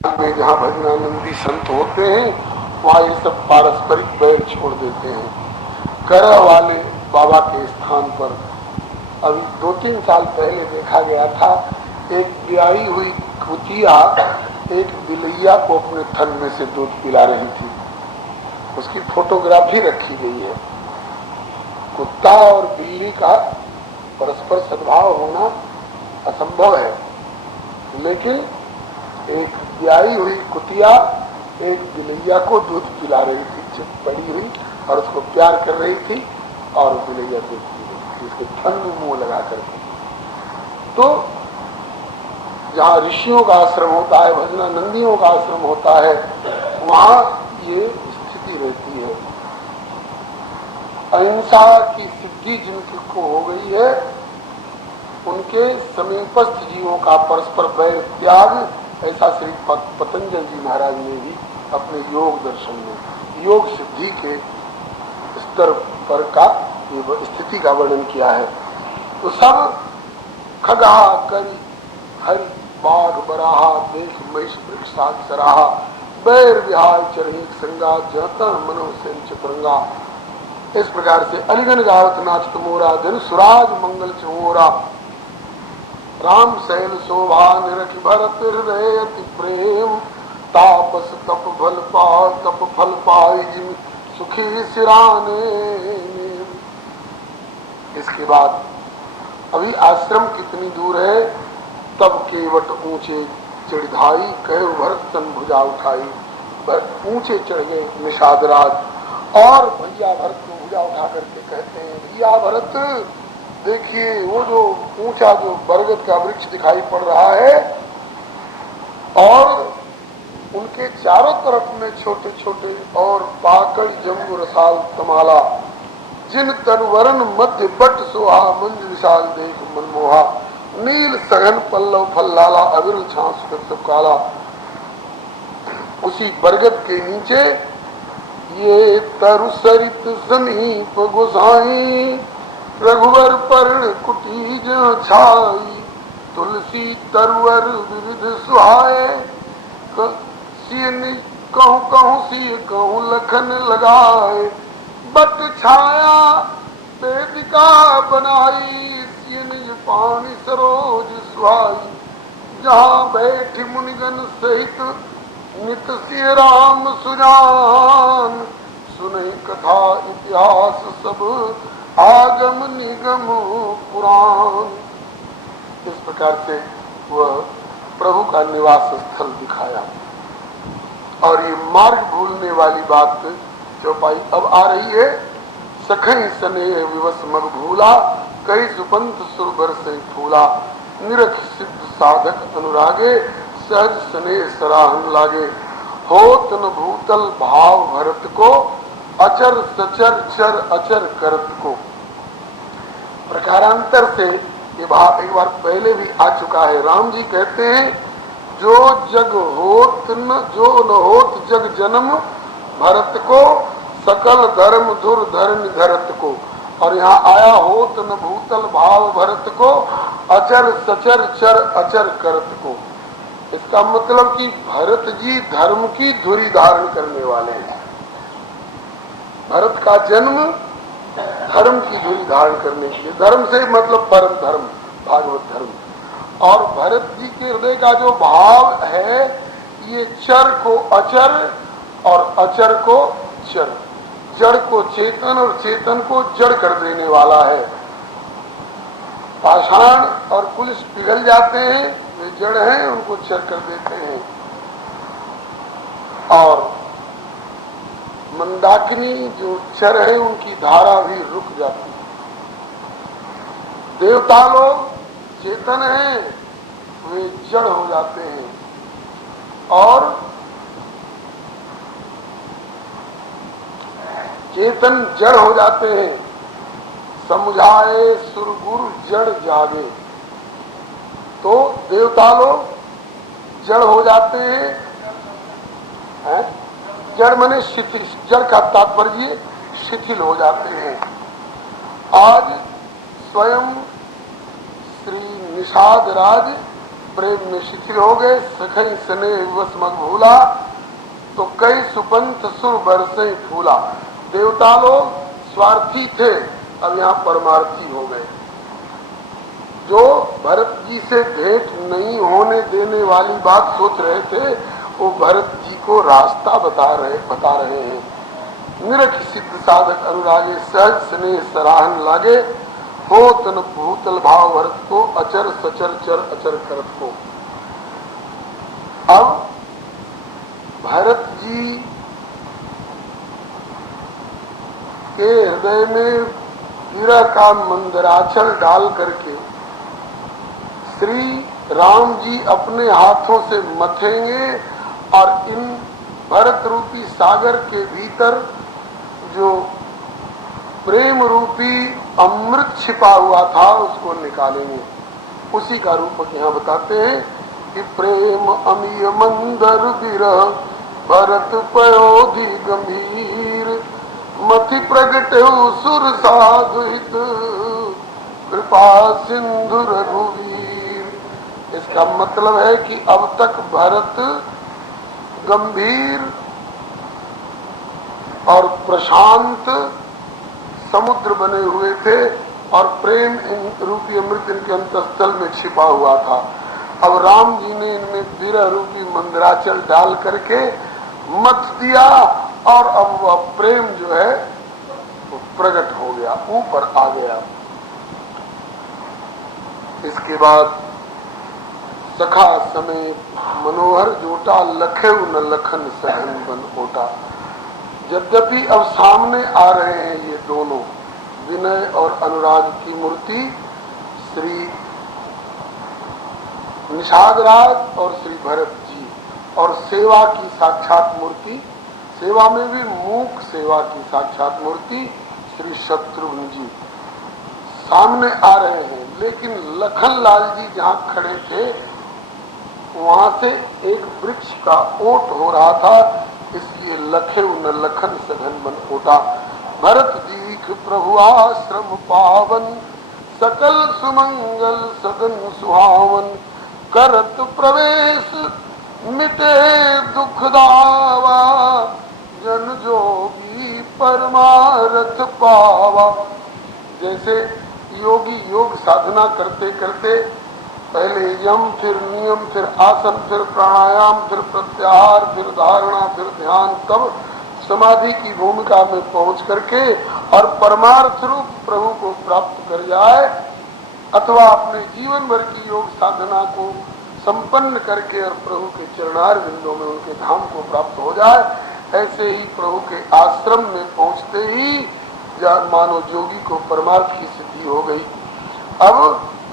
में जहाँ भजनानंदी संत होते हैं वहाँ ये सब पारस्परिक बैर छोड़ देते हैं। करह वाले बाबा के स्थान पर अभी 2-3 साल पहले देखा गया था, एक ब्याही हुई कुतिया एक बिलैया को अपने थन में से दूध पिला रही थी। उसकी फोटोग्राफी रखी गई है। कुत्ता और बिल्ली का परस्पर सद्भाव होना असंभव है, लेकिन एक ब्याही हुई कुतिया एक बिलैया को दूध पिला रही थी, चुप पड़ी हुई और उसको प्यार कर रही थी और बिलैया दूध पी रही थी उसके थन में मुंह लगा करके। तो जहाँ ऋषियों का आश्रम होता है, भजनानंदियों का आश्रम होता है, वहाँ ये स्थिति रहती है। अहिंसा की सिद्धि जिनको हो गई है, उनके समीपस्थ जीवों का परस्पर वैर त्याग, ऐसा श्री पतंजलि जी महाराज ने भी अपने योग दर्शन में योग सिद्धि के स्तर पर का स्थिति का वर्णन किया है। तो सब खगा करी हरि बाघ बराहा देख महिष वृक्षाद सराहा बैर विहार चरहिक संगा जहता मनो सेन चतुरंगा। इस प्रकार से अलिगन गावत नाचत मोरा जन सुराज मंगल चमोरा राम शैल शोभा निरख भरत हृदय अति प्रेम तापस तप फल पाई जिम सुखी सिराने। इसके बाद अभी आश्रम कितनी दूर है, तब केवट ऊंचे चढ़ाई कहे भरत तन भुजा उठाई। ऊंचे चढ़ गए निषादराज और भैया भरत को भुजा उठा करके कहते हैं, भैया भरत देखिए वो जो ऊंचा जो बरगद का वृक्ष दिखाई पड़ रहा है और उनके चारों तरफ में छोटे छोटे और पाकड़ जम्बू रसाल तमाला जिन तनवरन मध्य बट सोहा मंज विशाल देख मनमोहा नील सघन पल्लव फल लाला अविरल छांस काला। उसी बरगद के नीचे ये तरु सरित समीप गोसाई रघुवर पर कुटीज छाई तुलसी तरवर विविध सुहाए कहूँ कहूँ सी कहूँ लखन लगाए बट छाया वेदिका बनाई निज पानी सरोज सुहाई जहाँ बैठी मुनिगन सहित नित सिय राम सुजान सुनई कथा इतिहास सब आगम निगम पुराण। इस प्रकार से वह प्रभु का निवास स्थल दिखाया। और ये मार्ग भूलने वाली बात चौपाई अब आ रही है। सखई स्नेह विवश मग भूला कई सुपंथ सुरभर से फूला निरख सिद्ध साधक अनुरागे सहज स्नेह सराहन लागे होत न भूतल भाव भरत को अचर सचर चर अचर करत को। प्रकारांतर से ये भाव एक बार पहले भी आ चुका है। राम जी कहते हैं जो जग होत न जो न होत जग जन्म भरत को सकल धर्म धुर धर्म धरत को। और यहाँ आया होत न भूतल भाव भरत को अचर सचर चर अचर करत को। इसका मतलब कि भरत जी धर्म की धुरी धारण करने वाले हैं। भरत का जन्म धर्म की धुरी धारण करने के लिए, धर्म से मतलब परम धर्म भागवत धर्म। और भरत जी के हृदय का जो भाव है ये चर को अचर और अचर को चर, जड़ को चेतन और चेतन को जड़ कर देने वाला है। पाषाण और पुलिस पिघल जाते हैं, वे जड़ हैं, उनको चर कर देते हैं। और मंदाकिनी जो चर है उनकी धारा भी रुक जाती है। देवता लोग चेतन हैं, वे जड़ हो जाते हैं। और चेतन जड़ हो जाते हैं। समझाए सुरगुरु जड़ जागे। तो देवता लोग जड़ हो जाते हैं, जड़ माने शिथिल, जड़ का तात्पर्य शिथिल हो जाते हैं। आज स्वयं श्री निषाद राज प्रेम में शिथिल हो गए। सखई सने विवश मग भूला, तो कई सुपंथ सुर बरसे फूला। देवता लोग स्वार्थी थे, अब यहाँ परमार्थी हो गए। जो भरत जी से भेंट नहीं होने देने वाली बात सोच रहे थे, वो भरत जी को रास्ता बता रहे हैं। निरख सिद्ध साधक अनुरागे, सहज स्नेह सराहन लागे। हो तन भूतल भाव भरत को, अचर सचर चर अचर करत को। अब भरत जी के हृदय में वीरा का मंदराचल डाल करके श्री राम जी अपने हाथों से मथेंगे और इन भरत रूपी सागर के भीतर जो प्रेम रूपी अमृत छिपा हुआ था उसको निकालेंगे। उसी का रूप यहाँ बताते हैं कि प्रेम अमीय मंदर विरह भरत पयोधि गंभीर, मति प्रगट सुर साधु हित कृपा सिंधु रघुवीर। इसका मतलब है कि अब तक भरत गंभीर और प्रशांत समुद्र बने हुए थे और प्रेम रूपी अमृत इनके अंतस्थल में छिपा हुआ था। अब राम जी ने इनमें विरह रूपी मंदराचल डाल करके मत दिया और अब वह प्रेम जो है वो प्रकट हो गया, ऊपर आ गया। इसके बाद सखा समय मनोहर जोटा, लखे न लखन सहन बन ओटा। यद्यपि अब सामने आ रहे हैं ये दोनों, विनय और अनुराग की मूर्ति, श्री निषादराज और श्री भरत जी, और सेवा की साक्षात मूर्ति, सेवा में भी मूक सेवा की साक्षात मूर्ति श्री शत्रुघ्न जी सामने आ रहे हैं। लेकिन लखन लाल जी जहाँ खड़े थे वहां से एक वृक्ष का ओट हो रहा था, इसलिए लखे न लखन सघन मन ओटा। भरत दीख प्रभु आश्रम पावन, सकल सुमंगल सदन सुहावन। करत प्रवेश मिटे दुख दावा, जन जोगी परमारथ पावा। जैसे योगी योग साधना करते करते पहले यम, फिर नियम, फिर आसन, फिर प्राणायाम, फिर प्रत्याहार, फिर धारणा, फिर ध्यान, तब समाधि की भूमिका में पहुंच करके और परमार्थ रूप प्रभु को प्राप्त कर जाए, अथवा अपने जीवन भर की योग साधना को संपन्न करके और प्रभु के चरणार बिंदों में उनके धाम को प्राप्त हो जाए। ऐसे ही प्रभु के आश्रम में पहुंचते ही मानो जोगी को परमार्थ की सिद्धि हो गई। अब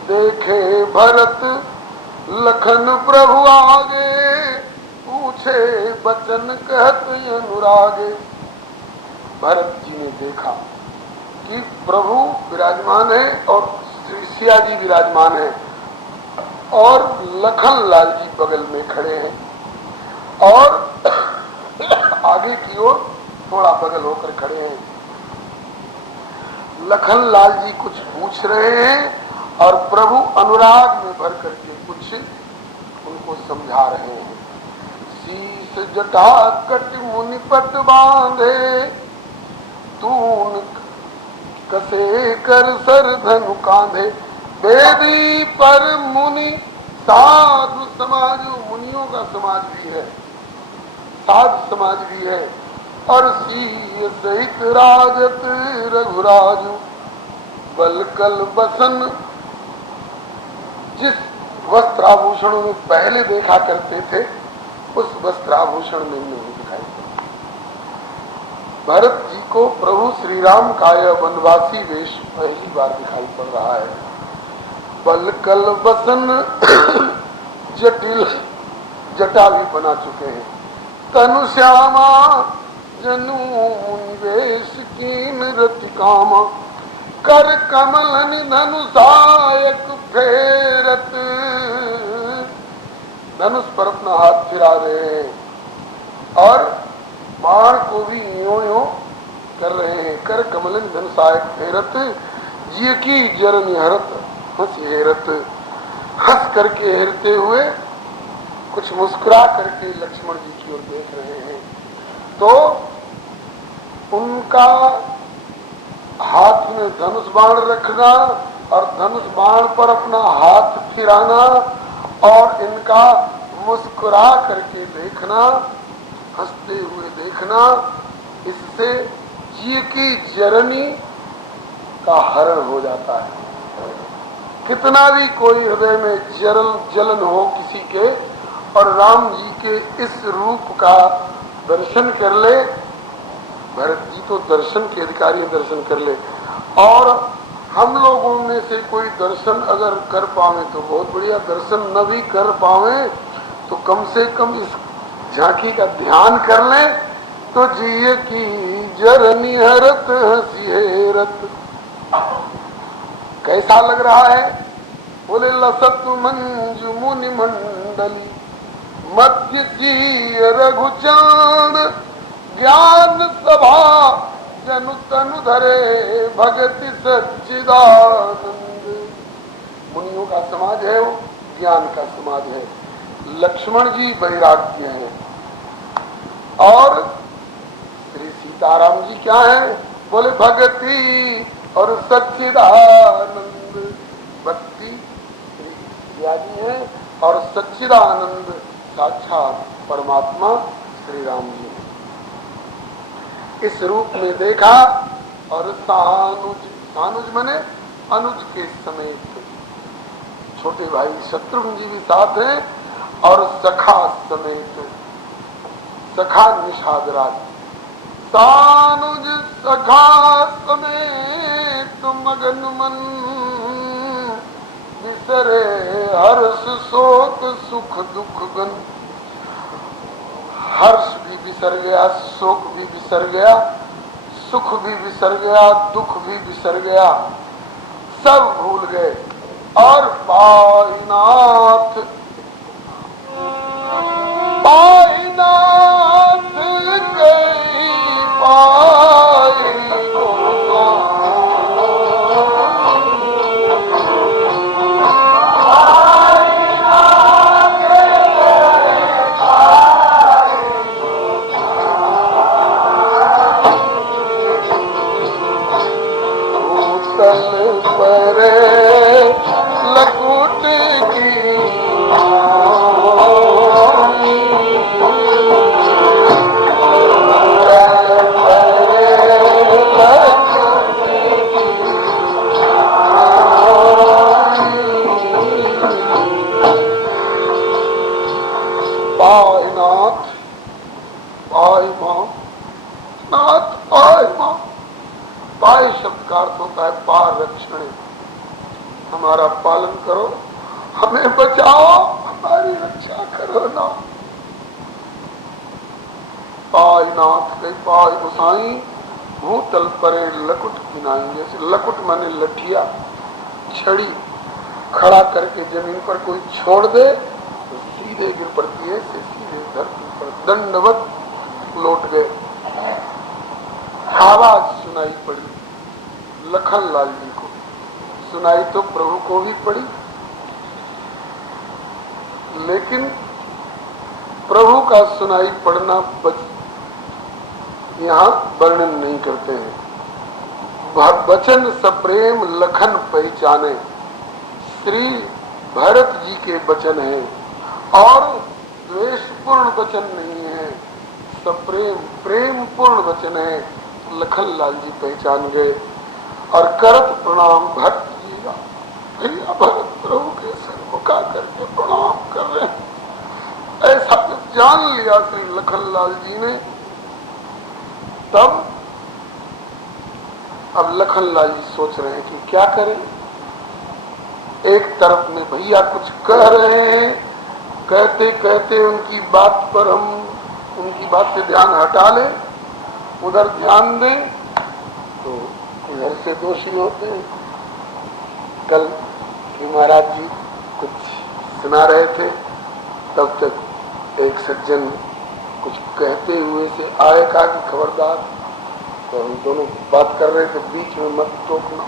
देखे भरत लखन प्रभु आगे, पूछे बचन कहत अनुरागे। भरत जी ने देखा कि प्रभु विराजमान है और श्री सिया जी विराजमान है और लखन लाल जी बगल में खड़े हैं और आगे की ओर थोड़ा बगल होकर खड़े हैं। लखन लाल जी कुछ पूछ रहे हैं और प्रभु अनुराग में भर करके कुछ उनको समझा रहे हैं। शीस जटा कट मुनि पट बांधे, तून कसे कर सर धनु कांधे। वेदी पर मुनि साधु समाज, मुनियों का समाज भी है, साधु समाज भी है। और सीय सहित राजत रघुराजु, बलकल बसन। जिस वस्त्राभूषणों में पहले देखा करते थे उस वस्त्राभूषण में नहीं दिखाई पड़ता। भरत जी को प्रभु श्री राम का यह वनवासी वेश पहली बार दिखाई पड़ रहा है। बलकल बसन जटिल जटा भी बना चुके हैं। तनु श्यामा जनु वेश कीन रति कामा, कर कमल धनु सायक फेरत। धनुष पर अपना हाथ फिरा रहे हैं और बाण को भी यो यो कर रहे हैं। कर कमल धनु सायक फेरत, जिय की जरन हरत हंस हेरत। हंस करके हिरते हुए, कुछ मुस्कुरा करके लक्ष्मण जी की ओर देख रहे हैं। तो उनका हाथ में धनुष बाण रखना और धनुष बाण पर अपना हाथ फिराना और इनका मुस्कुरा करके देखना, हंसते हुए देखना, इससे जी की जरनी का हरण हो जाता है। कितना भी कोई हृदय में जलन हो किसी के, और राम जी के इस रूप का दर्शन कर ले, भरत जी तो दर्शन के अधिकारी दर्शन कर ले, और हम लोगों में से कोई दर्शन अगर कर पावे तो बहुत बढ़िया, दर्शन न भी कर पावे तो कम से कम इस झांकी का ध्यान कर ले तो जिये की जरनी हरत हंसी हेरत। कैसा लग रहा है? बोले लसत मंजू मुनि मंडली मध्य जी रघुचंद ज्ञान सभा जनु तनु धरे भगति सच्चिदानंद। मुनियों का समाज है वो, ज्ञान का समाज है। लक्ष्मण जी वैराग्य है और श्री सीताराम जी क्या है? बोले भगति और सच्चिदानंद। भक्ति श्री सिया जी है और सच्चिदानंद साक्षात परमात्मा श्री राम जी है। इस रूप में देखा और सानुज मने अनुज के समेत छोटे भाई शत्रुघ्न जी भी साथ हैं और सखा समेत, सखा निषाद राज, सानुज सखा समेत मगन मन बिसरे हर्ष शोक सुख दुख गन। हर्ष भी बिसर गया, शोक भी बिसर गया, सुख भी बिसर गया, दुख भी बिसर गया, सब भूल गए और पाईनाथ पाईनाथ गई पाई हमारा पालन करो, हमें बचाओ, हमारी रक्षा करो ना। पाय नाथ गई पाय गोसाई भूतल परे लकुट किनाई। जैसे लकुट माने लठिया, छड़ी खड़ा करके जमीन पर कोई छोड़ दे तो सीधे गिर पड़ती है, सीधे धरती पर दंडवत लौट गए। आवाज सुनाई पड़ी लखन लाल जी को, सुनाई तो प्रभु को भी पड़ी, लेकिन प्रभु का सुनाई पड़ना यहाँ वर्णन नहीं करते हैं। वचन सप्रेम लखन पहचाने श्री भरत जी के वचन है और द्वेषपूर्ण वचन नहीं है, सप्रेम प्रेम पूर्ण वचन है। लखन लाल जी पहचान गए और करत प्रणाम भक्त जी का, भैया भरत प्रभु के सिर झुका करके प्रणाम कर रहे हैं। ऐसा जब जान लिया श्री लखन लाल जी ने, तब अब लखन लाल जी सोच रहे हैं कि क्या करें। एक तरफ में भैया कुछ कह रहे हैं, कहते कहते उनकी बात पर हम उनकी बात से ध्यान हटा लें, उधर ध्यान दें तो उधर से दोषी होते हैं। कल महाराज जी कुछ सुना रहे थे, तब तक एक सज्जन कुछ कहते हुए से आए, कहा कि खबरदार, तो हम दोनों बात कर रहे थे, बीच में मत टोकना।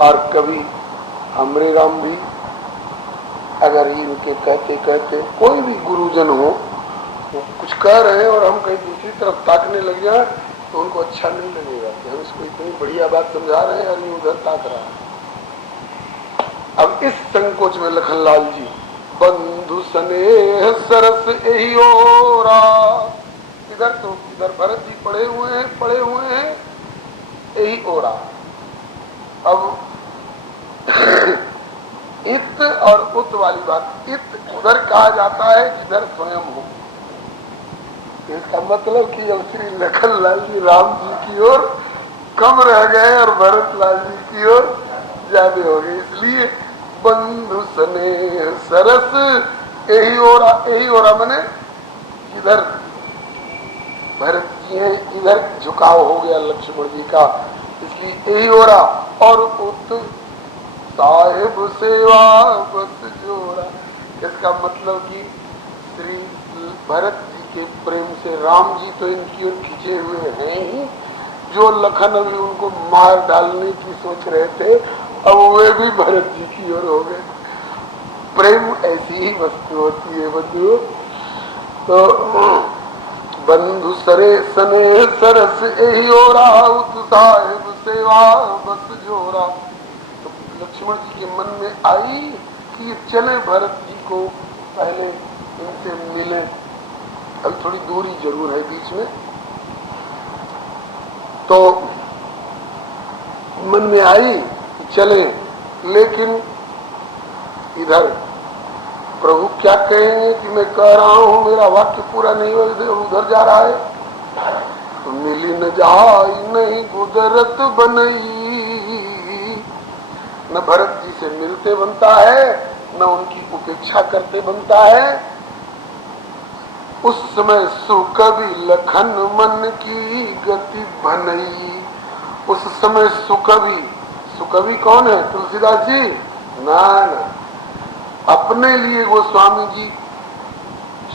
और कभी हमरे राम भी अगर इनके कहते कहते कोई भी गुरुजन हो, वो कुछ कह रहे हैं और हम कहीं दूसरी तरफ ताकने लग जाए तो उनको अच्छा नहीं लगेगा कि हम इसको इतनी बढ़िया बात समझा रहे हैं और ये उधर ताक रहा है। अब इस संकोच में लखनलाल जी बंधु स्नेह सरस यही ओरा, इधर तो इधर भरत जी पड़े हुए हैं यही ओरा। अब इत और उत वाली बात, इत उधर कहा जाता है जिधर स्वयं हो। इसका मतलब कि अब श्री लखनलाल जी राम जी की ओर कम रह गए और भरत लाल जी की ओर ज्यादा हो गए, इसलिए बंधु स्नेह सरस यही ओरा मने इधर भरत जी हैं, इधर झुकाव हो गया लक्ष्मण जी का, इसलिए यही ओरा। और उत साहिब सेवा बस जोड़ा, इसका मतलब कि श्री भरत जी के प्रेम से राम जी तो इनकी ओर खिंचे हुए हैं ही, जो लखन अभी उनको मार डालने की सोच रहे थे अब वे भी भरत जी की ओर हो गए। प्रेम ऐसी ही वस्तु होती है बंधु। तो बंधु सरे सने सरस यही ओरा, उत साहिब सेवा बस जोरा। तो लक्ष्मण जी के मन में आई कि चले भरत जी को पहले इनसे मिले, अब थोड़ी दूरी जरूर है बीच में, तो मन में आई कि चले, लेकिन इधर प्रभु क्या कहेंगे कि मैं कह रहा हूं मेरा वाक्य पूरा नहीं हो, उधर जा रहा है। तो मिली न जाई नहीं गुदरत बनई, न भरत जी से मिलते बनता है न उनकी उपेक्षा करते बनता है। उस समय सुकवि लखन मन की गति बनई। उस समय सुकवि कौन है? तुलसीदास जी ना, अपने लिए गोस्वामी जी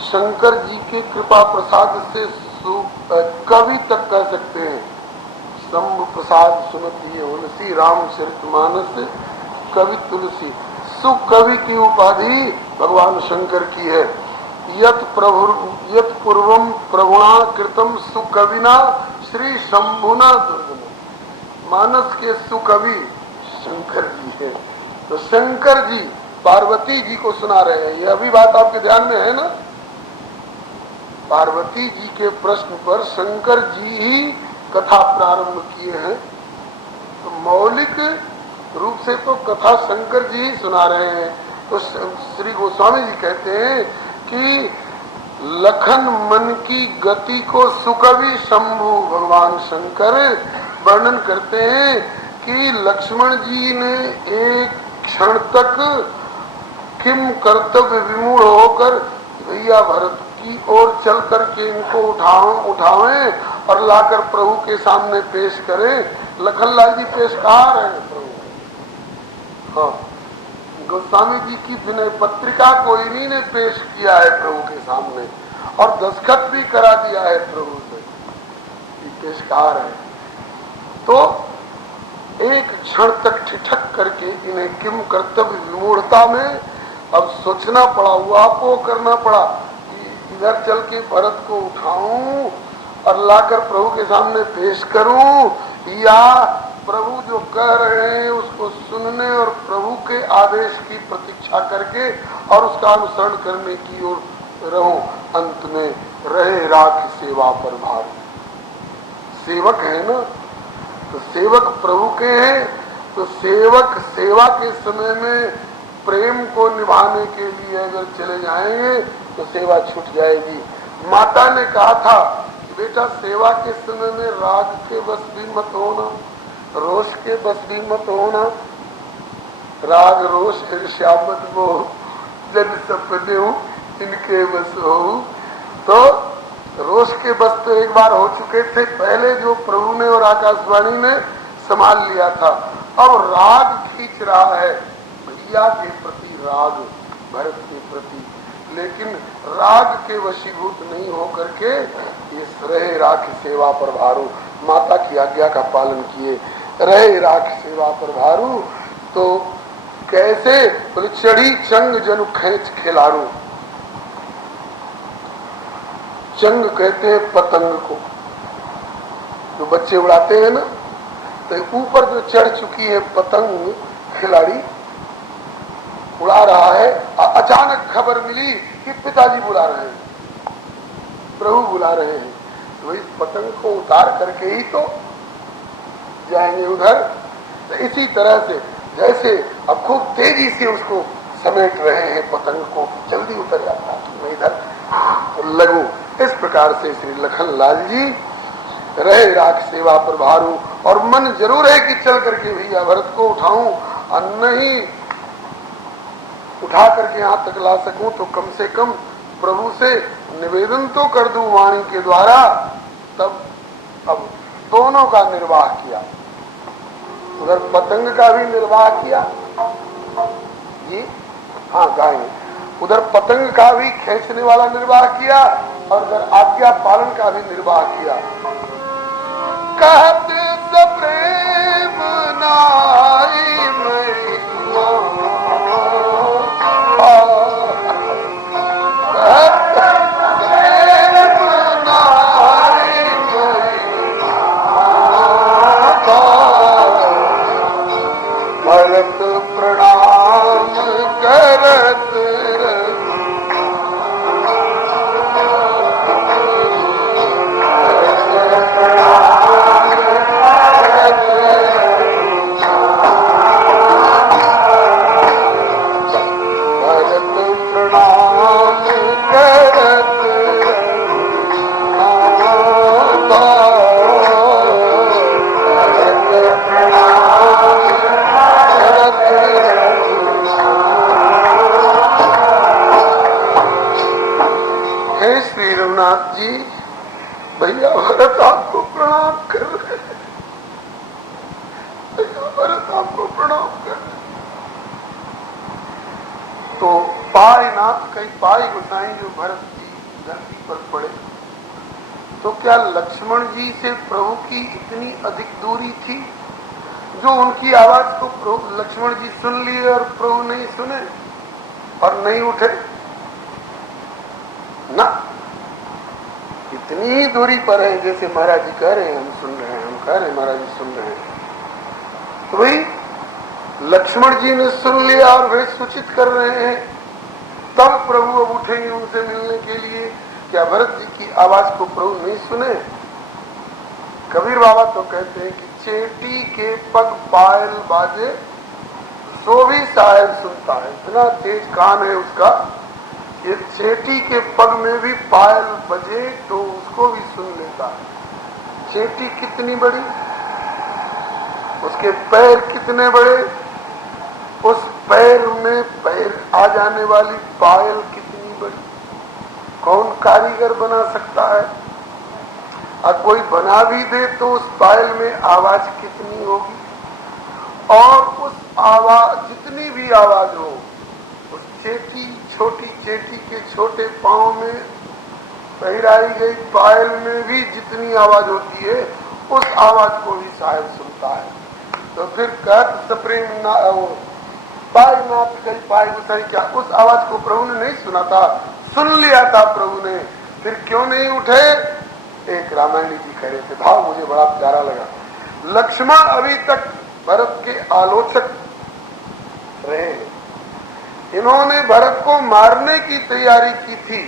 शंकर जी के कृपा प्रसाद से कवि तक कह सकते हैं। शंभु प्रसाद सुनती है तुलसी, रामचरितमानस कवि तुलसी। सुकवि की उपाधि भगवान शंकर की है। यत पूर्वम प्रभुणा कृतम सुकविना श्री शंभुना दुर्गम। मानस के सुकवि शंकर जी है। तो शंकर जी पार्वती जी को सुना रहे हैं। यह भी बात आपके ध्यान में है ना? पार्वती जी के प्रश्न पर शंकर जी ही कथा प्रारंभ किए हैं। तो मौलिक रूप से तो कथा शंकर जी ही सुना रहे हैं। तो श्री गोस्वामी जी कहते हैं कि लखन मन की गति को सुकवि शंभु भगवान शंकर वर्णन करते हैं कि लक्ष्मण जी ने एक क्षण तक किम कर्तव्य विमूढ़ होकर भैया भरत की ओर चल करके इनको उठावें और लाकर प्रभु के सामने पेश करें। लखनलाल जी पेशकार हैं प्रभु। हाँ, गोस्वामी जी की विनय पत्रिका को इन्हीं ने पेश किया है प्रभु के सामने और दस्तखत भी करा दिया है प्रभु से, पेशकार है। तो एक क्षण तक ठिठक करके इन्हें किम कर्तव्य विमूढ़ता में अब सोचना पड़ा, वापो करना पड़ा कि इधर चल के भरत को उठाऊं और लाकर प्रभु के सामने पेश करूं, या प्रभु जो कह रहे हैं उसको सुनने और प्रभु के आदेश की प्रतीक्षा करके और उसका अनुसरण करने की ओर रहूं। अंत में रहे राख सेवा पर भार। सेवक है ना, तो सेवक प्रभु के हैं, तो सेवक सेवा के समय में प्रेम को निभाने के लिए अगर चले जाएंगे तो सेवा छूट जाएगी। माता ने कहा था कि बेटा सेवा के समय में राग के बस भी मत होना, रोष के बस भी मत होना। राग रोष ईर्ष्या मत वो जन सपने हो इनके बस हो। तो रोष के बस तो एक बार हो चुके थे पहले, जो प्रभु ने और आकाशवाणी ने संभाल लिया था। अब राग खींच रहा है भैया के प्रति, राग भरत के प्रति, लेकिन राग के वशीभूत नहीं हो करके ये रहे राख सेवा पर भारू, माता की आज्ञा का पालन किए, रहे राख सेवा पर भारू। तो कैसे? बोले चढ़ी चंग जनु खेच खिलारू। चंग कहते हैं पतंग को, जो बच्चे उड़ाते हैं ना, तो ऊपर जो चढ़ चुकी है पतंग, खिलाड़ी उड़ा रहा है। अचानक खबर मिली कि पिताजी बुला रहे हैं, प्रभु बुला रहे हैं, तो इस पतंग को उतार करके ही तो जाएंगे उधर। तो इसी तरह से जैसे अब खूब तेजी से उसको समेट रहे हैं पतंग को, जल्दी उतर जाता है इधर तो लगू। इस प्रकार से श्री लखन लाल जी रहे राख सेवा पर भारू, और मन जरूर है कि चल करके भैया भरत को उठाऊं, और नहीं उठा करके यहां तक ला सकूं तो कम से कम प्रभु से निवेदन तो कर दूं वाणी के द्वारा। तब अब दोनों का निर्वाह किया, उधर पतंग का भी निर्वाह किया जी, हाँ गाय, उधर पतंग का भी खींचने वाला निर्वाह किया, और उधर आज्ञा पालन का भी निर्वाह किया। कहत प्रेम नाई मैया, भरत प्रणाम करत जी, भैया भरत आपको प्रणाम कर रहे हैं, भैया भरत आपको प्रणाम कर रहे हैं। तो पाय नाथ कई पाई गुसाई जो भरत जी धरती पर पड़े, तो क्या लक्ष्मण जी से प्रभु की इतनी अधिक दूरी थी जो उनकी आवाज को प्रभु लक्ष्मण जी सुन लिए और प्रभु नहीं सुने और नहीं उठे ना? इतनी ही दूरी पर है, जैसे महाराज जी कह रहे हैं हम सुन रहे हैं, हम कह रहे हैं महाराज जी सुन रहे हैं। तो भाई लक्ष्मण जी ने सुन लिया और वे सूचित कर रहे हैं, तब प्रभु अब उठेंगे उनसे मिलने के लिए। क्या भरत जी की आवाज को प्रभु नहीं सुने? कबीर बाबा तो कहते हैं कि चेटी के पग पायल बाजे सो भी शायद सुनता है। इतना तेज कान है उसका, ये चेटी के पग में भी पायल बजे तो उसको भी सुन लेता है। चेटी कितनी बड़ी, उसके पैर कितने बड़े, उस पैर में पैर आ जाने वाली पायल कितनी बड़ी, कौन कारीगर बना सकता है? और कोई बना भी दे तो उस पायल में आवाज कितनी होगी, और उस आवाज जितनी भी आवाज हो, उस चेटी छोटी चेटी के छोटे पांव में पहराई गई पायल में भी जितनी आवाज होती है, उस आवाज को भी शायद सुनता है। तो फिर कहत सप्रेम ना पाय नाथ कई पाय गुसाई, क्या उस आवाज को प्रभु ने नहीं सुना था? सुन लिया था प्रभु ने, फिर क्यों नहीं उठे? एक रामायणी जी कह रहे थे, भाव मुझे बड़ा प्यारा लगा। लक्ष्मण अभी तक भरत के आलोचक रहे, इन्होंने भरत को मारने की तैयारी की थी,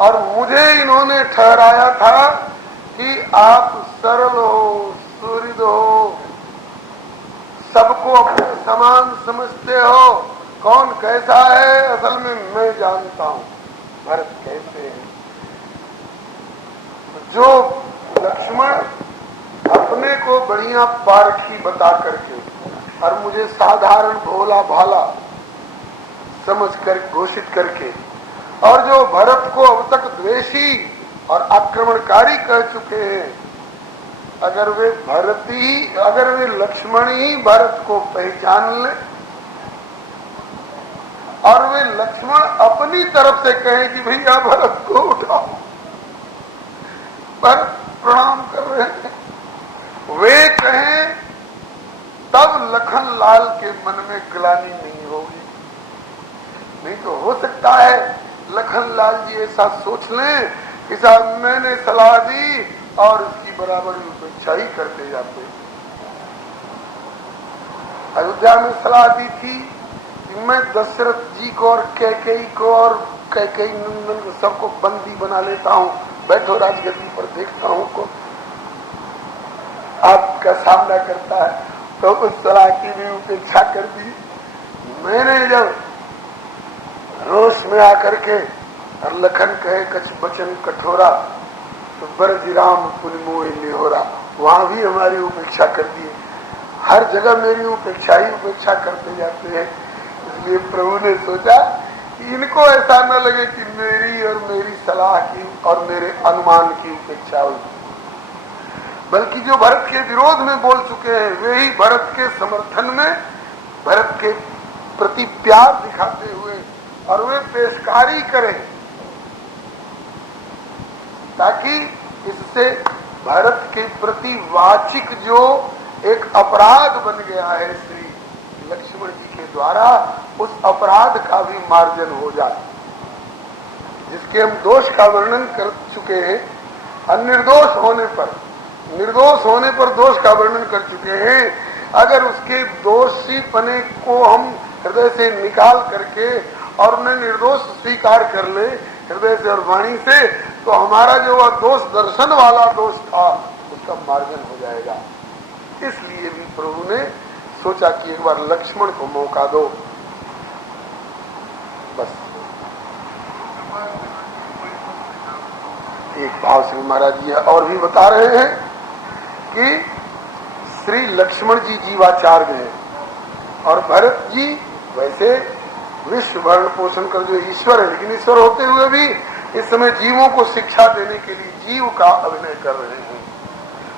और मुझे इन्होंने ठहराया था कि आप सरल हो, सुहृद हो, सबको अपने समान समझते हो, कौन कैसा है असल में मैं जानता हूं भरत कैसे है। जो लक्ष्मण अपने को बढ़िया पारखी बता करके और मुझे साधारण भोला भाला समझ कर घोषित करके, और जो भरत को अब तक द्वेषी और आक्रमणकारी कह चुके हैं, अगर वे लक्ष्मण ही भरत को पहचान ले और वे लक्ष्मण अपनी तरफ से कहें कि भैया भरत को उठाओ, भरत प्रणाम कर रहे हैं, वे कहें, तब लखन लाल के मन में ग्लानि नहीं होगी। नहीं तो हो सकता है लखन लाल जी ऐसा सोच लें कि साहब मैंने सलाह दी और उसकी बराबरी उपेक्षा ही करते जाते। अयोध्या में सलाह दी थी कि मैं दशरथ जी को और कैकेयी को और कैकेयी नंदन को सबको बंदी बना लेता हूँ, बैठो राजगद्दी पर, देखता हूँ को आपका सामना करता है। तो उस सलाह की भी उपेक्षा कर दी। मैंने जब रोष में आकर के और लखन कहे कछ बचन कठोरा तो बरज राम पुन मोहि निहोरा, वहां भी हमारी उपेक्षा कर दी। हर जगह मेरी उपेक्षा ही उपेक्षा करते जाते हैं। इसलिए प्रभु ने सोचा कि इनको ऐसा न लगे कि मेरी और मेरी सलाह की और मेरे अनुमान की उपेक्षा हुई, बल्कि जो भरत के विरोध में बोल चुके हैं वे ही भरत के समर्थन में भरत के प्रति प्यार दिखाते हुए और वे पेशकारी करें, ताकि इससे भरत के प्रति वाचिक जो एक अपराध बन गया है श्री लक्ष्मण जी के द्वारा, उस अपराध का भी मार्जन हो जाए, जिसके हम दोष का वर्णन कर चुके हैं। अनिर्दोष होने पर, निर्दोष होने पर दोष का वर्णन कर चुके हैं। अगर उसके दोषीपने को हम हृदय से निकाल करके और उन्हें निर्दोष स्वीकार कर ले हृदय से और वाणी से, तो हमारा जो वह दोष दर्शन वाला दोष था उसका मार्जन हो जाएगा। इसलिए भी प्रभु ने सोचा कि एक बार लक्ष्मण को मौका दो। बस एक भाव श्री महाराज जी और भी बता रहे हैं कि श्री लक्ष्मण जी जीवाचार्य हैं और भरत जी वैसे विश्व भरण पोषण कर जो ईश्वर है, लेकिन ईश्वर होते हुए भी इस समय जीवों को शिक्षा देने के लिए जीव का अभिनय कर रहे हैं।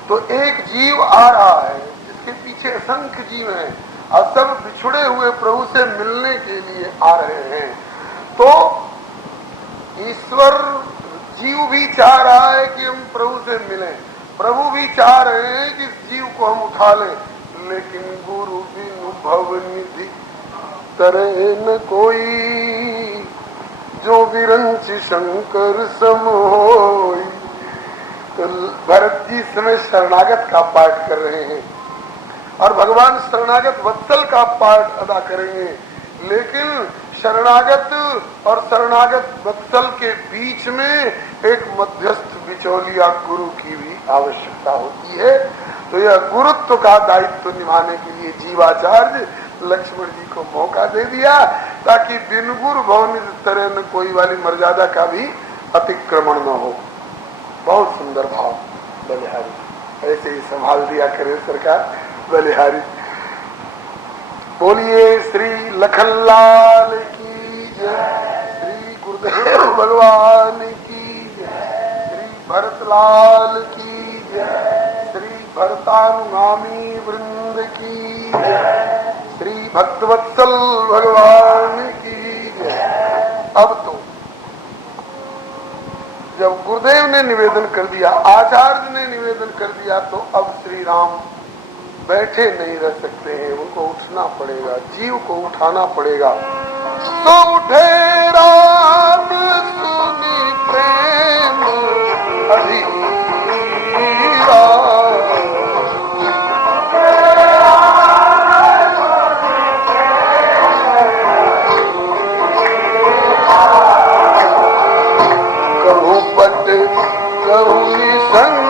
तो एक जीव आ रहा है जिसके पीछे असंख्य जीव हैं और सब बिछुड़े हुए प्रभु से मिलने के लिए आ रहे हैं। तो ईश्वर जीव भी चाह रहा है कि हम प्रभु से मिलें, प्रभु भी चाह रहे हैं कि इस जीव को हम उठा लें, लेकिन गुरु बिनु भव निधि करे न कोई, जो विरंच शंकर सम होई। तो भरत जी इस समय शरणागत का पाठ कर रहे हैं और भगवान शरणागत वत्सल का पाठ अदा करेंगे, लेकिन शरणागत और शरणागत वत्सल के बीच में एक मध्यस्थ बिचौलिया गुरु की भी आवश्यकता होती है। तो यह गुरुत्व का दायित्व निभाने के लिए जीवाचार्य लक्ष्मण जी को मौका दे दिया, ताकि बिन गुरु भवन तरह न कोई वाली मर्यादा का भी अतिक्रमण न हो। बहुत सुंदर भाव बलिहारी, ऐसे ही संभाल दिया करे सरकार बलिहारी। बोलिए श्री लखनलाल की जय, श्री गुरुदेव भगवान की जय, श्री भरतलाल की जय, श्री भरतानुगामी वृंद की जय, श्री भक्तवत्सल भगवान की जय। अब तो जब गुरुदेव ने निवेदन कर दिया, आचार्य ने निवेदन कर दिया, तो अब श्री राम बैठे नहीं रह सकते हैं, उनको उठना पड़ेगा, जीव को उठाना पड़ेगा। तो उठे राम सुनी प्रेम अधीरा, कहूँ पट कहूँ निसंग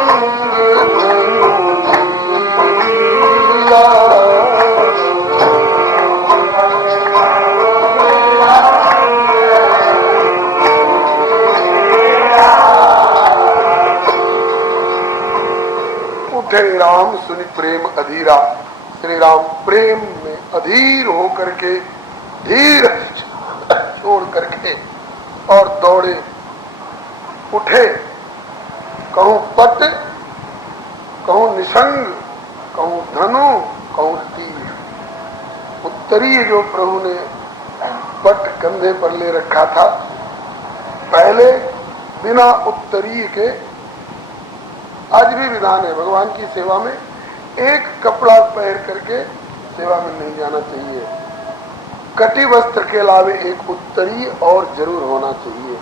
उठे राम सुनि प्रेम अधीरा। श्री राम प्रेम में अधीर होकर के धीर छोड़ करके और दौड़े, उठे। कहूँ पट, कहूँ निसंग, कहूँ धनु, कहूँ तीर। उत्तरीय जो प्रभु ने पट कंधे पर ले रखा था, पहले बिना उत्तरीय के, आज भी विधान है भगवान की सेवा में, एक कपड़ा पहन करके सेवा में नहीं जाना चाहिए। कटी वस्त्र के अलावे एक उत्तरी और जरूर होना चाहिए।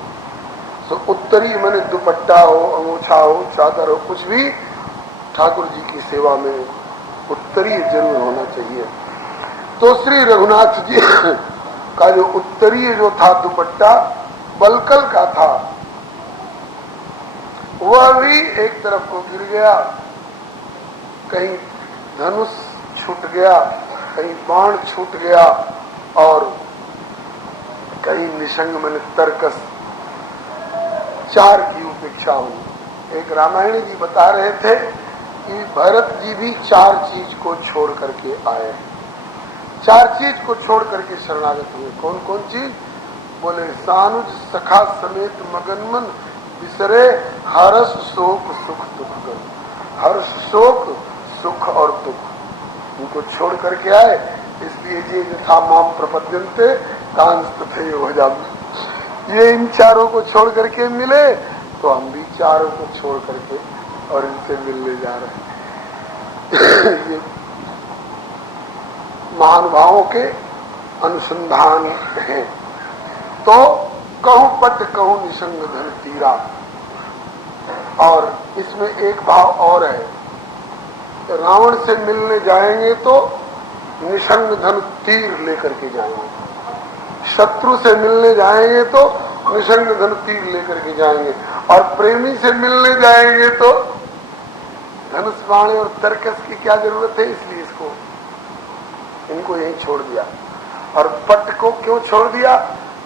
तो उत्तरी माने दुपट्टा हो, अंगोछा हो, चादर हो, कुछ भी ठाकुर जी की सेवा में उत्तरी जरूर होना चाहिए। तो श्री रघुनाथ जी का जो उत्तरीय जो था दुपट्टा बलकल का था, वह भी एक तरफ को गिर गया, कहीं धनुष छूट गया, कहीं बाण छूट गया और कहीं निशंग में तर्कस 4 की उपेक्षा हुई। एक रामायणी जी बता रहे थे कि भरत जी भी 4 चीज को छोड़ करके आए, 4 चीज को छोड़ करके शरणागत हुए। कौन कौन चीज? बोले सानुज सखा समेत मगनमन बिसरे हर्ष शोक सुख दुख कर। हर्ष शोक सुख और दुख उनको छोड़ करके आए। इसलिए ये यथा माम प्रपद्यन्ते कांस्तथे हो जाए, ये इन 4 को छोड़ करके मिले तो हम भी 4 को छोड़ करके और इनसे मिलने जा रहे हैं। ये महानुभावों के अनुसंधान हैं। तो कहूं पट कहूं निसंग धन तीरा, और इसमें एक भाव और है, रावण से मिलने जाएंगे तो निसंग धन तीर लेकर के जाएंगे, शत्रु से मिलने जाएंगे तो निसंग धन तीर लेकर के जाएंगे, और प्रेमी से मिलने जाएंगे तो धनुष बाण और तर्कस की क्या जरूरत है। इसलिए इनको यही छोड़ दिया। और पट को क्यों छोड़ दिया?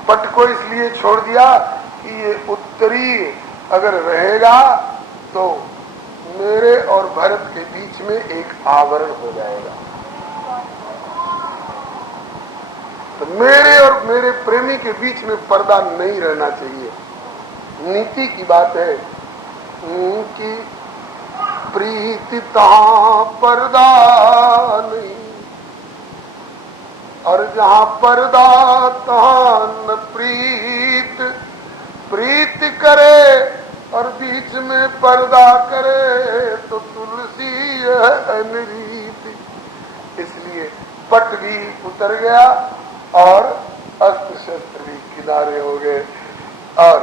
पट को इसलिए छोड़ दिया कि ये उत्तरी अगर रहेगा तो मेरे और भरत के बीच में एक आवरण हो जाएगा, तो मेरे और मेरे प्रेमी के बीच में पर्दा नहीं रहना चाहिए। नीति की बात है कि प्रीति तहां पर्दा नहीं, और जहां पर्दा तहां न प्रीत। प्रीत करे और बीच में पर्दा करे तो तुलसी है अनरीत। इसलिए पट भी उतर गया और अस्त्र शस्त्र भी किनारे हो गए, और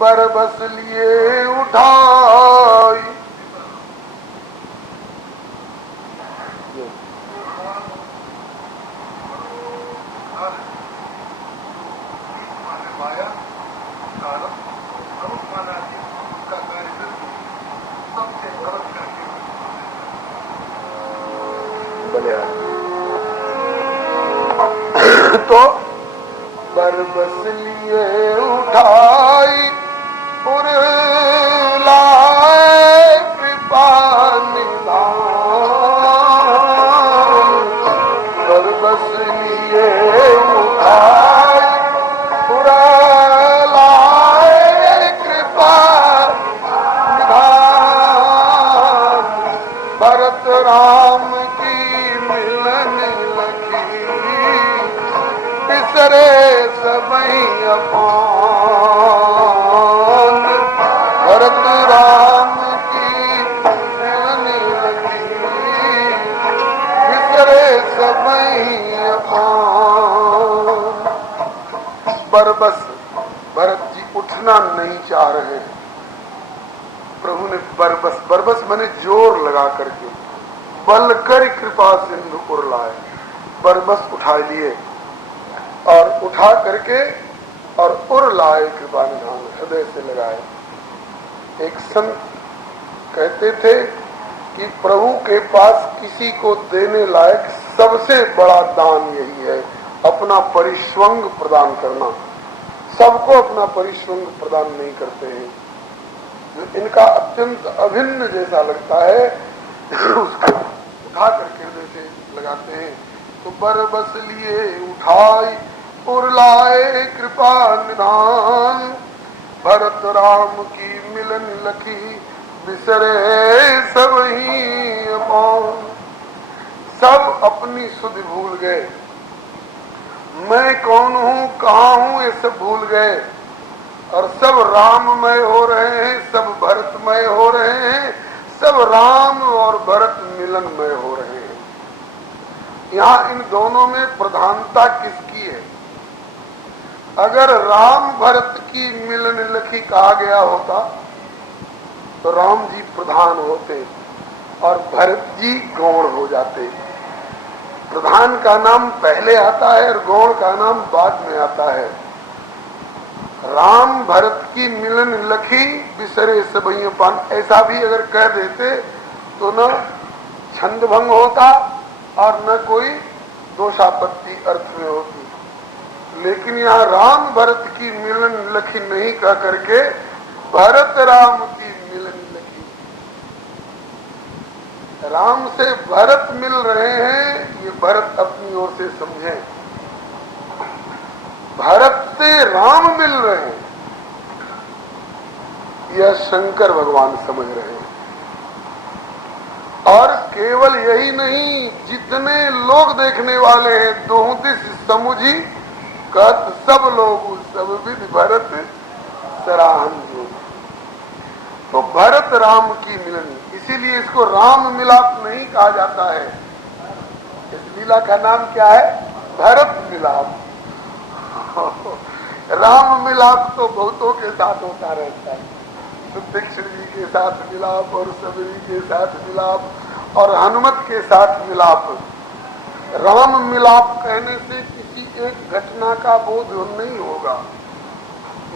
बरबस लिए उठाई। तो बरबस लिए उठाई पुर लाए कृपा निधान। बरबस लिए उठाई पुर लाए कृपा निधान। भरत राम की मिलन लखी बिसरे सबई अपान। भरत राम की मिलन लखी बिसरे सबई अपान। बरबस भरत जी उठना नहीं चाह रहे हैं। प्रभु ने बरबस, बरबस माने जोर लगा करके, बल कर कृपा सिंधु उर लाए। बरबस उठा लिए और उठा करके और उर लाए कृपा निधान, हृदय से लगाए। एक संत कहते थे कि प्रभु के पास किसी को देने लायक सबसे बड़ा दान यही है, अपना परिश्वंग प्रदान करना। सबको अपना परिश्वंग प्रदान नहीं करते हैं। जो इनका अत्यंत अभिन्न जैसा लगता है उसको उठा करके हृदय से लगाते हैं। तो बरबस लिए उठाई उर लाए कृपा निधान। भरत राम की मिलन लखी बिसरे सब ही अपान। सब अपनी सुध भूल गए, मैं कौन हूँ कहाँ हूँ ये सब भूल गए, और सब राममय हो रहे हैं, सब भरतमय हो रहे हैं, सब राम और भरत मिलनमय हो रहे हैं। यहाँ इन दोनों में प्रधानता किसकी है? अगर राम भरत की मिलन लखी कहा गया होता तो राम जी प्रधान होते और भरत जी गौण हो जाते। प्रधान का नाम पहले आता है और गौण का नाम बाद में आता है। राम भरत की मिलन लखी बिसरे सबई पान, ऐसा भी अगर कह देते तो न छंद भंग होता और न कोई दोषापत्ति अर्थ में होती। लेकिन यहाँ राम भरत की मिलन लखी नहीं कह करके भरत राम की मिलन लखी। राम से भरत मिल रहे हैं, ये भरत अपनी ओर से समझें। भरत से राम मिल रहे हैं, यह शंकर भगवान समझ रहे हैं। और केवल यही नहीं, जितने लोग देखने वाले हैं, दोहदिस समुझी कत सब लोग सब विधि भरत सराहन जो। तो भरत राम की मिलन, इसीलिए इसको राम मिलाप नहीं कहा जाता है। इस लीला का नाम क्या है? भरत मिलाप। राम मिलाप तो बहुतों के साथ होता रहता है। दीक्षित जी के साथ मिलाप और सबरी के साथ मिलाप और हनुमत के साथ मिलाप। राम मिलाप कहने से किसी एक घटना का बोध नहीं होगा।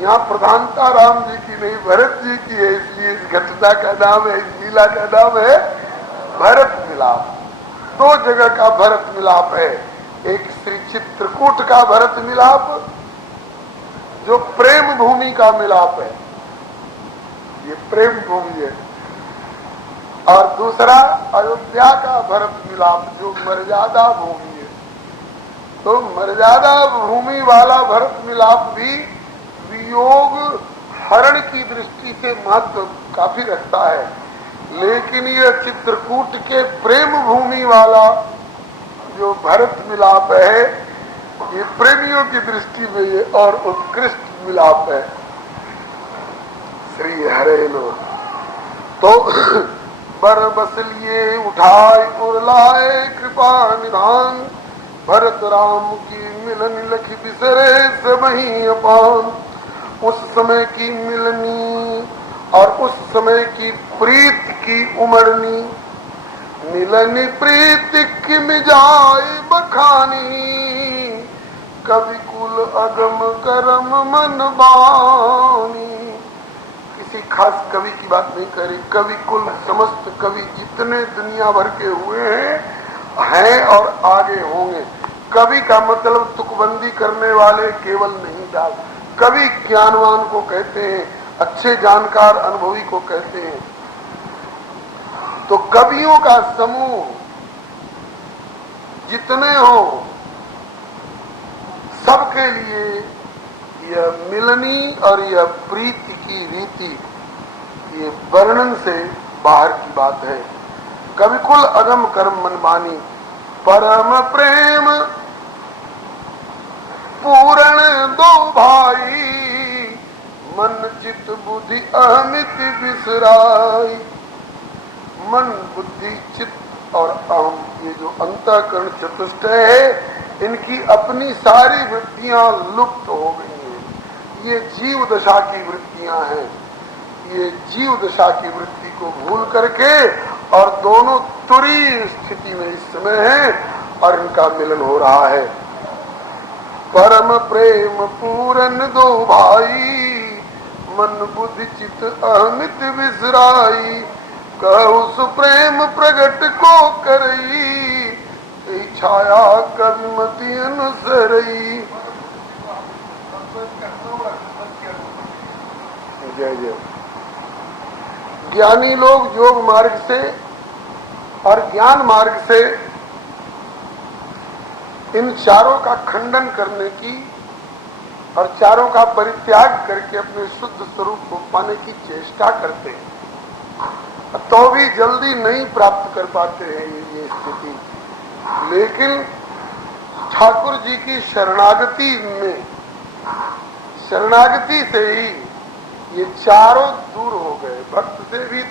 यहाँ प्रधानता राम जी की नहीं, भरत जी की है, इसलिए इस घटना का नाम है, इस लीला का नाम है भरत मिलाप। दो जगह का भरत मिलाप है। एक श्री चित्रकूट का भरत मिलाप जो प्रेम भूमि का मिलाप है, ये प्रेम भूमि है। और दूसरा अयोध्या का भरत मिलाप जो मर्यादा भूमि है। तो मर्यादा भूमि वाला भरत मिलाप भी वियोग हरण की दृष्टि से महत्व काफी रखता है। लेकिन यह चित्रकूट के प्रेम भूमि वाला जो भरत मिलाप है, ये प्रेमियों की दृष्टि में ये और उत्कृष्ट मिलाप है। श्री हरे नो। तो बर बस लिए उठाए और लाए कृपा निधान, भरत राम की मिलन लखी बिसरे सबही अपान। उस समय की मिलनी और उस समय की प्रीत की उमड़नी, मिलनी प्रीत की मिजाई बखानी, कवि कुल अगम करम मन बानी। किसी खास कवि की बात नहीं करी, कवि कुल समस्त कवि जितने दुनिया भर के हुए हैं और आगे होंगे। कवि का मतलब तुकबंदी करने वाले केवल नहीं डाल, कवि ज्ञानवान को कहते हैं, अच्छे जानकार अनुभवी को कहते हैं। तो कवियों का समूह जितने हो, सबके लिए यह मिलनी और यह प्रीति की रीति, ये वर्णन से बाहर की बात है। कविकुल अगम कर्म मनमानी, परम प्रेम पूरण दो भाई, मन चित बुद्धि अहमित बिसराई। मन बुद्धि चित्त और अहम, ये जो अंतःकरण चतुष्ट है, इनकी अपनी सारी वृत्तियां लुप्त हो गई हैं। ये जीव दशा की वृत्तियां हैं। ये जीव दशा की वृत्ति को भूल करके और दोनों तुरीय स्थिति में इस समय है और इनका मिलन हो रहा है। परम प्रेम पूरन दो भाई, मन बुद्धि चित अहमित बिसराई। कहु सुप्रेम प्रगट को करई, छाया कविमति अनुसरई। जय जय। ज्ञानी लोग योग मार्ग से और ज्ञान मार्ग से इन चारों का खंडन करने की और चारों का परित्याग करके अपने शुद्ध स्वरूप को पाने की चेष्टा करते हैं, तो भी जल्दी नहीं प्राप्त कर पाते हैं ये स्थिति। लेकिन ठाकुर जी की शरणागति में, शरणागति से ही ये चारों दूर हो गए। भक्त से भी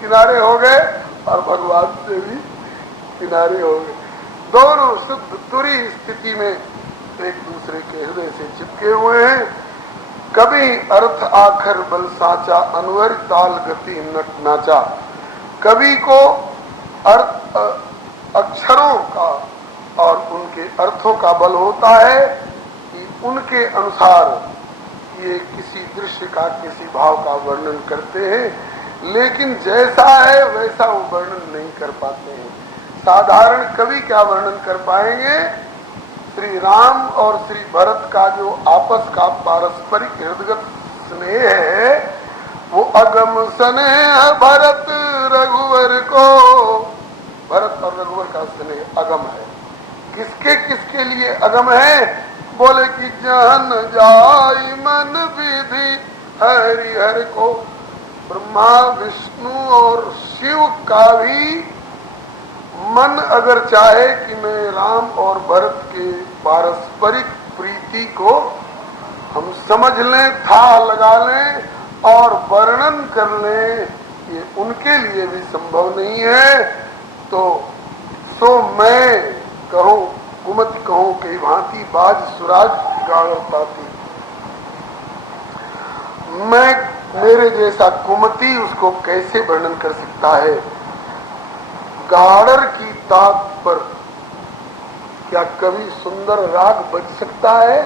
किनारे हो गए और भगवान से भी किनारे हो गए। दोनों शुद्ध तुरी स्थिति में एक दूसरे के हृदय से चिपके हुए हैं। कभी अर्थ आखर बल साचा, अनवर ताल गति नट नाचा। कवि को अर्थ अक्षरों का और उनके अर्थों का बल होता है कि उनके अनुसार ये किसी दृश्य का, किसी भाव का वर्णन करते हैं, लेकिन जैसा है वैसा वो वर्णन नहीं कर पाते हैं। साधारण कवि क्या वर्णन कर पाएंगे? श्री राम और श्री भरत का जो आपस का पारस्परिक हृदयगत स्नेह है, वो अगम स्नेह भरत रघुवर को, भरत और रघुवर का स्नेह अगम है। किसके किसके लिए अगम है? बोले कि जहन जाई मन विधि हरिहर को। ब्रह्मा विष्णु और शिव का भी मन अगर चाहे कि मैं राम और भरत के पारस्परिक प्रीति को हम समझ लें, था लगा लें और वर्णन कर लें, ये उनके लिए भी संभव नहीं है। तो मैं कहूं, कुमति कहूं कई भांति बाज सुराज गाड़ता थी। मैं, मेरे जैसा कुमति उसको कैसे वर्णन कर सकता है? गाड़र की तात पर क्या कभी सुंदर राग बज सकता है?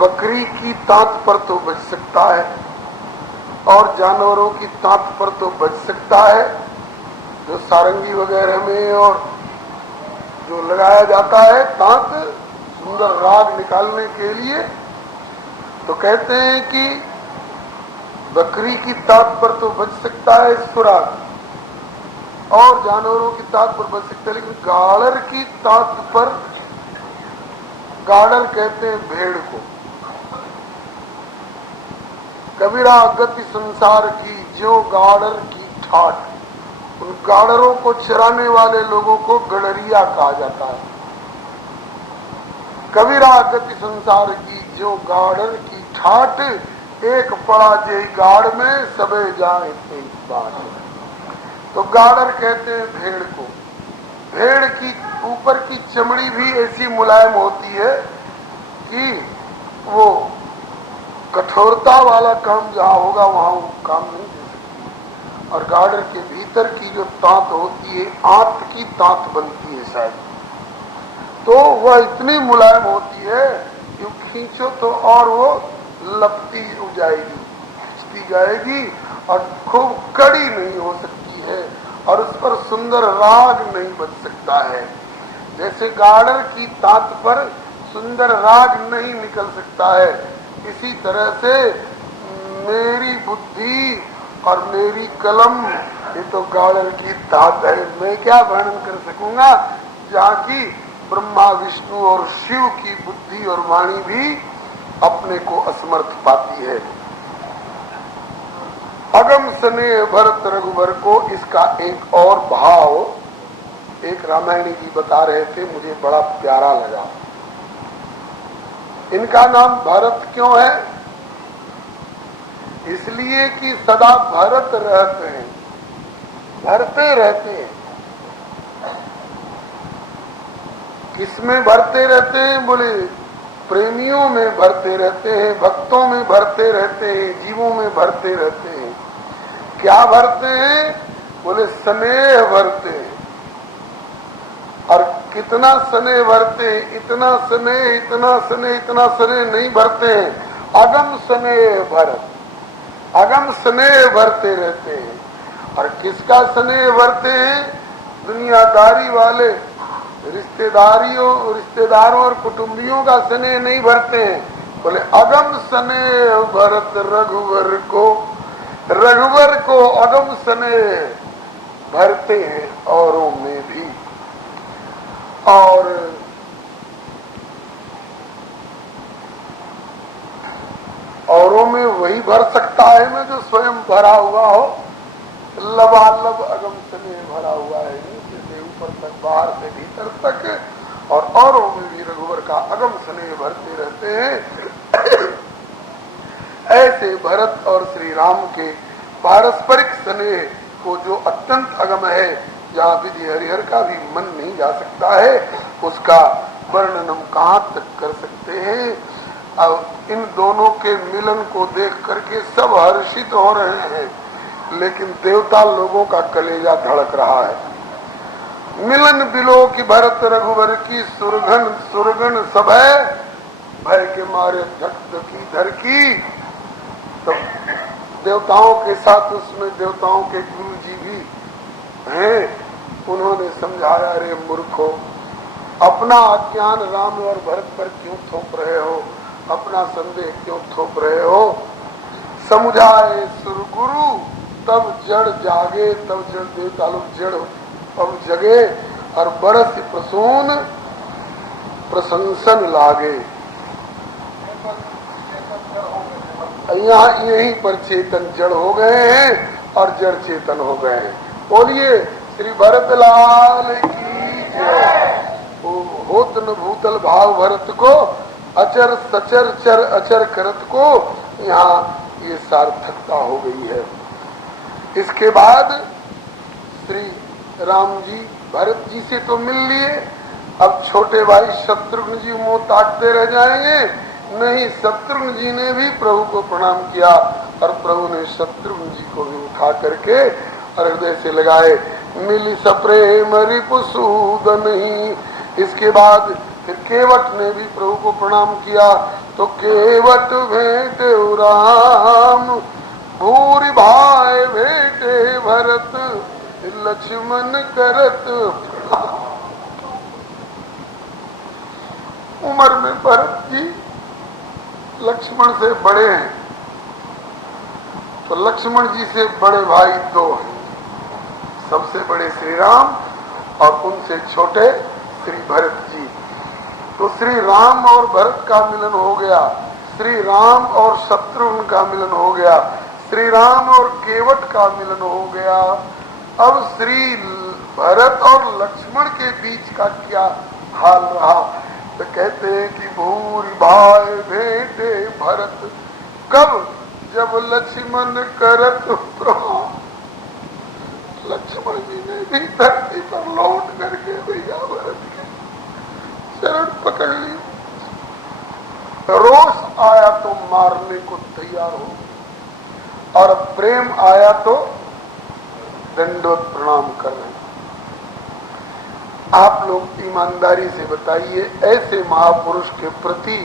बकरी की तात पर तो बज सकता है, और जानवरों की तात पर तो बज सकता है, जो सारंगी वगैरह में और जो लगाया जाता है तात सुंदर राग निकालने के लिए। तो कहते हैं कि बकरी की तात पर तो बज सकता है सुराग, और जानवरों की तात पर बज सकता है, लेकिन गाड़र की तात पर, गाड़र कहते हैं भेड़ को। कबीरा गति संसार की ज्यों गाड़र की ठाठ। उन गाड़रों को चराने वाले लोगों को गड़रिया कहा जाता है। कबीरा गति संसार की ज्यों गाड़र की ठाठ, एक पड़ा जे गाड़ में सबे जाए एक बार। तो गाड़र कहते हैं भेड़ को। भेड़ की ऊपर की चमड़ी भी ऐसी मुलायम होती है कि वो कठोरता वाला काम जहां होगा वहां वो काम नहीं दे सकती। और गाड़र के भीतर की जो तांत होती है, आंत की तांत बनती है शायद, तो वह इतनी मुलायम होती है कि खींचो तो और वो लपटी हो जाएगी, खिंचती जाएगी और खूब कड़ी नहीं हो सकती है, और उस पर सुंदर राग नहीं बज सकता है। जैसे गाड़र की तांत पर सुंदर राग नहीं निकल सकता है, इसी तरह से मेरी बुद्धि और मेरी कलम ये तो गाड़र की तांत है। मैं क्या वर्णन कर सकूंगा जहाँ की ब्रह्मा विष्णु और शिव की बुद्धि और वाणी भी अपने को असमर्थ पाती है। अगम स्नेह भरत रघुवर को, इसका एक और भाव एक रामायणी जी बता रहे थे, मुझे बड़ा प्यारा लगा। इनका नाम भरत क्यों है? इसलिए कि सदा भरत रहते हैं, भरते रहते हैं। किसमें भरते रहते हैं? बोले प्रेमियों में भरते रहते हैं, भक्तों में भरते रहते हैं, जीवों में भरते रहते हैं। क्या भरते हैं? बोले स्नेह भरते हैं। और कितना स्नेह भरते हैं? इतना स्नेह, इतना स्नेह, इतना स्नेह नहीं भरते हैं, अगम स्नेह भरत, अगम स्नेह भरते रहते हैं। और किसका स्नेह भरते हैं? दुनियादारी वाले रिश्तेदारों और कुटुंबियों का स्नेह नहीं भरते हैं। बोले अगम स्नेह भरत रघुवर को, रघुवर को अगम स्नेह भरते हैं औरों में भी। और औरों में वही भर सकता है मैं जो स्वयं भरा हुआ हो। लबालब अगम स्नेह भरा हुआ है, नीचे से ऊपर तक, बाहर से भीतर तक, और औरों में भी रघुवर का अगम स्नेह भरते रहते हैं। ऐसे भरत और श्री राम के पारस्परिक स्नेह को जो अत्यंत अगम है, जहाँ विधि हरिहर का भी मन नहीं जा सकता है, उसका वर्णन हम कहाँ तक कर सकते हैं। अब इन दोनों के मिलन को देख करके सब हर्षित हो रहे हैं, लेकिन देवता लोगों का कलेजा धड़क रहा है। मिलन बिलो की भरत रघुवर की सुरगन सुरगन सब है, भय के मारे धक धकी धर की। तो देवताओं के साथ उसमें देवताओं के गुरु जी भी हैं। उन्होंने समझाया, रे मूर्खो, अपना अज्ञान राम और भरत पर क्यों थोप रहे हो, अपना संदेह क्यों थोप रहे हो। समझाए सुरगुरु तब जड़ जागे, तब जड़ देवता लोग जड़ अब जगे और बरस प्रसून प्रशंसन लागे। यहाँ यहीं पर चेतन जड़ हो गए हैं और जड़ चेतन हो गए हैं। बोलिए श्री भरत लाल की जय। होत न भूतल भाव भरत को, अचर सचर चर अचर करत को, यहाँ ये सार्थकता हो गई है। इसके बाद श्री राम जी भरत जी से तो मिल लिए, अब छोटे भाई शत्रुघ्न जी मुंह ताकते रह जाएंगे। नहीं, शत्रुघ्न जी ने भी प्रभु को प्रणाम किया और प्रभु ने शत्रुघ्न जी को भी उठा करके हृदय से लगाए। मिली सप्रेम रिपुसूदन ही। इसके बाद फिर केवट ने भी प्रभु को प्रणाम किया, तो केवट भेटे राम, भूरि भाई भेटे भरत, लक्ष्मण करत। उम्र में भरत जी लक्ष्मण से बड़े हैं, तो लक्ष्मण जी से बड़े भाई दो हैं, सबसे बड़े श्री राम और उनसे छोटे श्री भरत जी। तो श्री राम और भरत का मिलन हो गया, श्री राम और शत्रुघ्न का मिलन हो गया, श्री राम और केवट का मिलन हो गया। अब श्री भरत और लक्ष्मण के बीच का क्या हाल रहा, तो कहते हैं कि भूरि भाई भेटे भरत, कब, जब लक्ष्मण करत प्रणाम। लक्ष्मण जी ने भी धरती पर लौट करके भैया भरत के शरण पकड़ ली। रोष आया तो मारने को तैयार हो, और प्रेम आया तो दंडवत प्रणाम कर रहे। आप लोग ईमानदारी से बताइए, ऐसे महापुरुष के प्रति